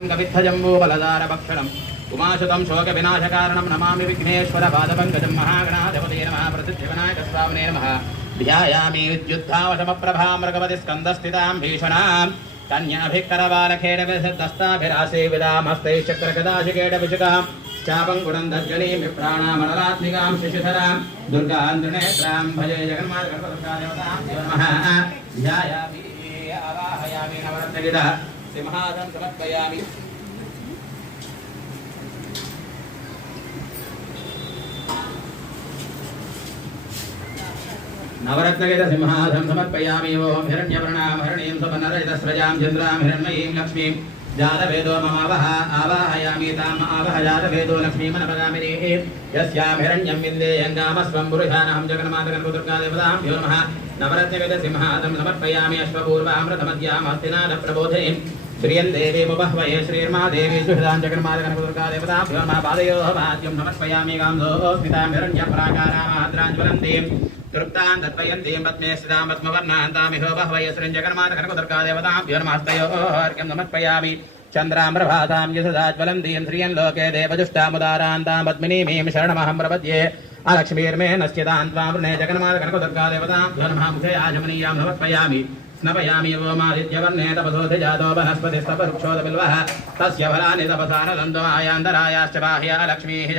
कवित्थजम्बूफलदारभक्षणम् उमाशुतं शोकविनाशकारणं नमामि विघ्नेश्वरपादपङ्कजं महागणाधिपतये नमः प्रसिद्धिविनायकस्वामिने नमः ध्यायामि विद्युद्धावसमप्रभां मृगवति स्कन्दस्थितां भीषणां कन्याभिक्करबालखेडविदस्ताभिरासेविदामस्तैश्चक्रगदाशिकेडविशुकां चापं गुणन्दर्जनीं विप्राणामनलात्मिकां शिशिधरां दुर्गां त्रिनेत्रां भजे जगन्मातर्गदेवतां नमः ध्यायामि आवाहयामि नवरत्नगिरः सिंहासनं समर्पयामि नवरत्नगिर सिंहासनं समर्पयामि ओम हिरण्यवर्णां हरणीं सुवर्णरजतस्रजां चन्द्रां हिरण्मयीं लक्ष्मीं जातवेदो ममावह आवाहयामि ताम् आवह जातवेदो लक्ष्मीमनपगामिनीः यस्यां हिरण्यं विन्देयङ्गामस्वं पुरुषानहं जगन्मातर्गदेवताभ्यो नमः नवरत्नगिर सिंहासनं समर्पयामि अश्वपूर्वामृतमद्यां हस्तिनाथप्रबोधिनीं श्रियं देवीमुपह्वये श्रीर्मादेवी सुहृदां जगन्मातर्गदेवताभ्यो नमः पादयोः पाद्यं समर्पयामि गांधोः स्मितां हिरण्यपराकारामाद्राञ्ज्वलन्तीं तृप्तां तत्पयन्तीं पद्मे स्थितां पद्मवर्णान्तामिहो बह्वये श्रीं जगन्मातर्गदेवताभ्यो नमः हस्तयोः अर्घ्यं समर्पयामि चन्द्रां प्रभातां यशदाज्वलन्तीं श्रियं लोके देवजुष्टामुदारान्तां पद्मिनीमीं शरणमहं प्रपद्ये अलक्ष्मीर्मे नश्चितां त्वां वृणे जगन्मातर्गदेवताभ्यो नमः मुखे आचमनीयां समर्पयामि स्नपयामि ओमादित्यवर्णे तपसोऽधिजातो वनस्पतिस्तपवृक्षोऽबिल्वः तस्य फलानि तपसा न दन्तो आयान्तरायाश्च बाह्या लक्ष्मीः